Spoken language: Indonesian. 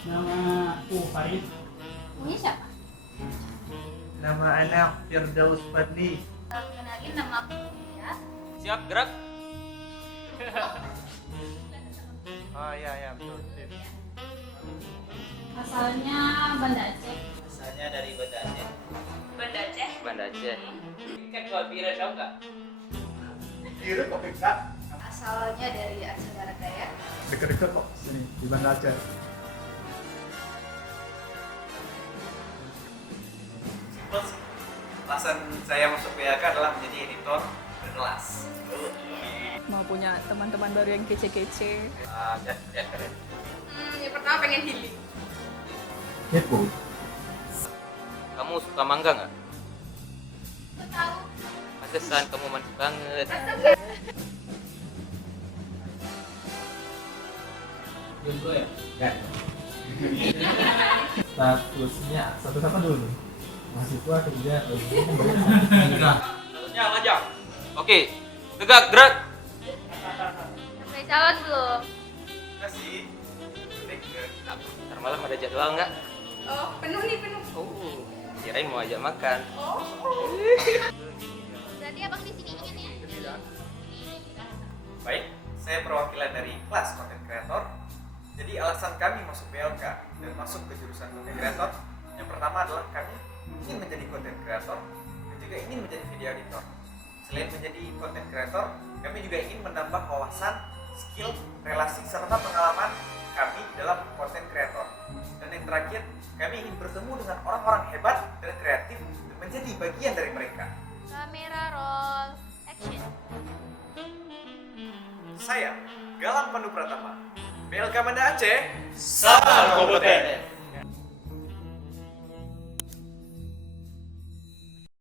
Nama aku Farid. Punya siapa? Nama anak Firdaus Fadli. Kenalin nama aku ya. Siap, gerak. Oh iya betul. Sip. Asalnya Banda Aceh. Asalnya dari Banda Aceh. Banda Aceh? Banda Aceh. Kan gua Bira tahu nggak? Kira kok bisa? Asalnya dari Aceh Barat Daya. Deket-deket kok sini di Banda Aceh. Plus, alasan saya masuk PHK adalah menjadi editor berkelas. Mau punya teman-teman baru yang kece-kece. Ya keren. Yang pertama pengen healing. Kepo. Kamu suka mangga nggak? Aku tahu. Pantesan kamu manis banget. Jomblo ya? Enggak. Statusnya status apa dulu? Mahasiswa kerja Enggak. Statusnya lajang. Oke, tegak gerak. Sampai calon belum? Enggak sih. Ntar malam ada jadwal nggak? Oh, penuh nih, penuh. Oh, kirain mau ajak makan. Berarti abang di sini ingin ya? Baik, saya perwakilan dari kelas content creator. Jadi alasan kami masuk PLK dan masuk ke jurusan content creator yang pertama adalah kami ingin menjadi content creator dan juga ingin menjadi video editor. Selain menjadi content creator, kami juga ingin menambah wawasan, skill, relasi serta pengalaman kami dalam content creator. Dan yang terakhir, kami ingin bertemu dengan orang-orang hebat dan kreatif dan menjadi bagian dari mereka. Kamera roll, action. Saya, Galang Pandu Pratama, PLK Banda Aceh, Sangat kompeten.